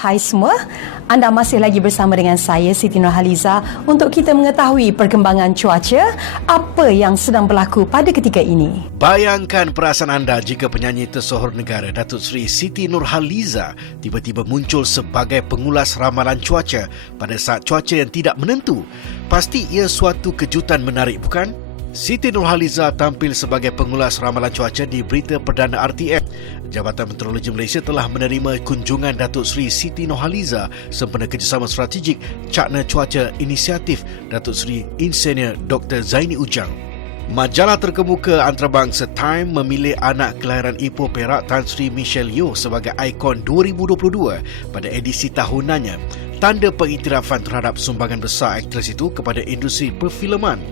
Hai semua, anda masih lagi bersama dengan saya Siti Nurhaliza untuk kita mengetahui perkembangan cuaca, apa yang sedang berlaku pada ketika ini. Bayangkan perasaan anda jika penyanyi tersohor negara Datuk Seri Siti Nurhaliza tiba-tiba muncul sebagai pengulas ramalan cuaca pada saat cuaca yang tidak menentu. Pasti ia suatu kejutan menarik, bukan? Siti Nurhaliza tampil sebagai pengulas ramalan cuaca di Berita Perdana RTM. Jabatan Meteorologi Malaysia telah menerima kunjungan Datuk Seri Siti Nurhaliza sempena kerjasama strategik Cakna Cuaca Inisiatif Datuk Seri Insinyur Dr. Zaini Ujang. Majalah terkemuka antarabangsa Time memilih anak kelahiran Ipoh Perak Tan Sri Michelle Yeoh sebagai ikon 2022 pada edisi tahunannya. Tanda pengiktirafan terhadap sumbangan besar aktris itu kepada industri perfilman.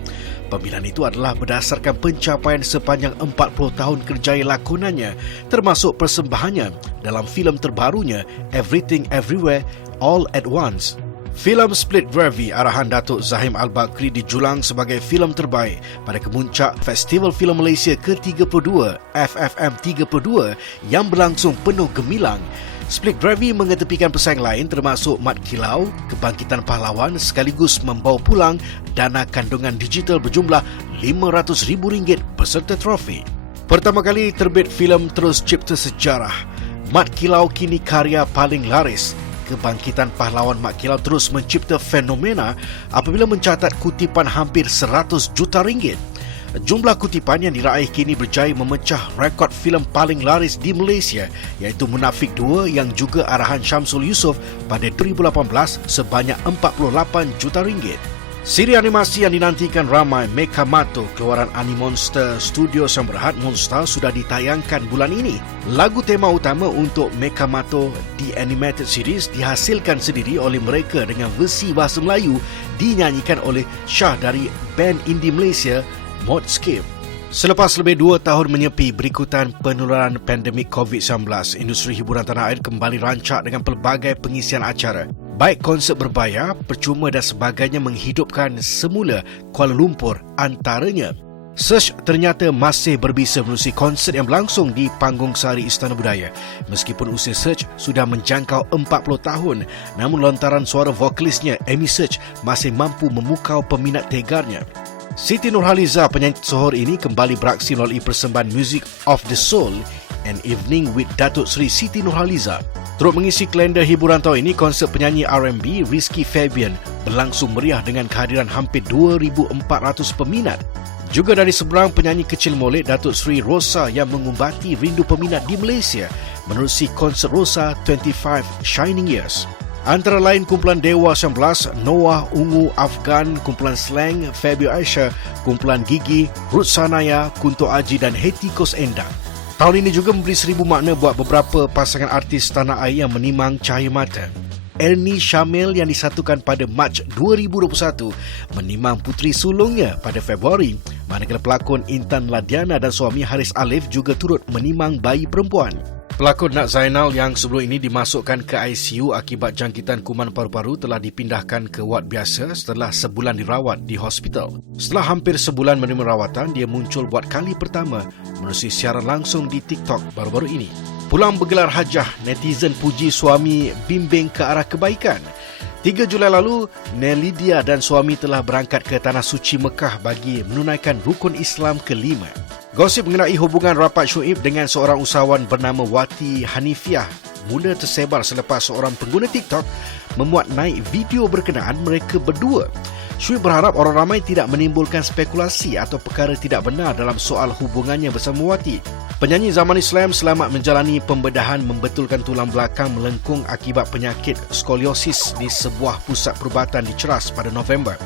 Pemilihan itu adalah berdasarkan pencapaian sepanjang 40 tahun kerjaya lakonannya, termasuk persembahannya dalam filem terbarunya Everything Everywhere All at Once. Filem Split Gravy arahan Datuk Zahim Al-Bakri dijulang sebagai filem terbaik pada kemuncak Festival Filem Malaysia ke-32 FFM 32 yang berlangsung penuh gemilang. Split Gravy mengetepikan pesaing lain termasuk Mat Kilau, Kebangkitan Pahlawan sekaligus membawa pulang dana kandungan digital berjumlah RM500,000 beserta trofi. Pertama kali terbit filem terus cipta sejarah. Mat Kilau kini karya paling laris. Kebangkitan Pahlawan Mat Kilau terus mencipta fenomena apabila mencatat kutipan hampir RM100 juta. Jumlah kutipan yang diraih kini berjaya memecah rekod filem paling laris di Malaysia iaitu Munafik 2 yang juga arahan Syamsul Yusof pada 2018 sebanyak RM48 juta. Siri animasi yang dinantikan ramai Mekamato keluaran Animonster Studios yang berhad Monster sudah ditayangkan bulan ini. Lagu tema utama untuk Mekamato The Animated Series dihasilkan sendiri oleh mereka dengan versi bahasa Melayu dinyanyikan oleh Shah dari band indie Malaysia Modscape. Selepas lebih 2 tahun menyepi berikutan penularan pandemik COVID-19, industri hiburan tanah air kembali rancak dengan pelbagai pengisian acara. Baik konsert berbayar, percuma dan sebagainya menghidupkan semula Kuala Lumpur antaranya. Search ternyata masih berbisa menerusi konsert yang berlangsung di Panggung Sari Istana Budaya. Meskipun usia Search sudah menjangkau 40 tahun, namun lontaran suara vokalisnya Amy Search masih mampu memukau peminat tegarnya. Siti Nurhaliza, penyanyi tersohor ini kembali beraksi melalui persembahan Music of the Soul, An Evening with Datuk Seri Siti Nurhaliza. Turut mengisi kalender hiburan tahun ini, konsert penyanyi R&B Rizky Fabian berlangsung meriah dengan kehadiran hampir 2,400 peminat. Juga dari seberang, penyanyi kecil molek Datuk Seri Rosa yang mengumbati rindu peminat di Malaysia menerusi konsert Rosa 25 Shining Years. Antara lain kumpulan Dewa 19, Noah, Ungu, Afgan, kumpulan Slang, Fabio Aisyah, kumpulan Gigi, Ruth Sanaya, Kunto Aji dan Hetty Kos Endang. Tahun ini juga memberi 1000 makna buat beberapa pasangan artis tanah air yang menimang cahaya mata. Ernie Syamil yang disatukan pada Mac 2021 menimang puteri sulungnya pada Februari, manakala pelakon Intan Ladiana dan suami Haris Alif juga turut menimang bayi perempuan. Pelakon Nat Zainal yang sebelum ini dimasukkan ke ICU akibat jangkitan kuman paru-paru telah dipindahkan ke wad biasa setelah sebulan dirawat di hospital. Setelah hampir sebulan menerima rawatan, dia muncul buat kali pertama menerusi siaran langsung di TikTok baru-baru ini. Pulang bergelar hajah, netizen puji suami bimbing ke arah kebaikan. 3 Julai lalu, Nelidia dan suami telah berangkat ke Tanah Suci Mekah bagi menunaikan rukun Islam ke-5. Gosip mengenai hubungan rapat Syuib dengan seorang usahawan bernama Wati Hanifiah mula tersebar selepas seorang pengguna TikTok memuat naik video berkenaan mereka berdua. Syuib berharap orang ramai tidak menimbulkan spekulasi atau perkara tidak benar dalam soal hubungannya bersama Wati. Penyanyi zaman Islam selamat menjalani pembedahan membetulkan tulang belakang melengkung akibat penyakit skoliosis di sebuah pusat perubatan di Ceras pada November.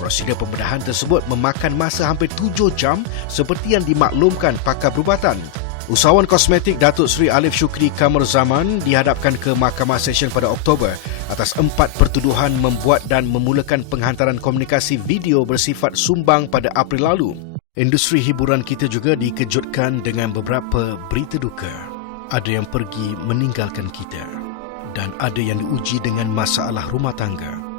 Prosedur pembedahan tersebut memakan masa hampir 7 jam seperti yang dimaklumkan pakar perubatan. Usahawan kosmetik Datuk Seri Alif Shukri Kamar Zaman dihadapkan ke Mahkamah Session pada Oktober atas 4 pertuduhan membuat dan memulakan penghantaran komunikasi video bersifat sumbang pada April lalu. Industri hiburan kita juga dikejutkan dengan beberapa berita duka. Ada yang pergi meninggalkan kita dan ada yang diuji dengan masalah rumah tangga.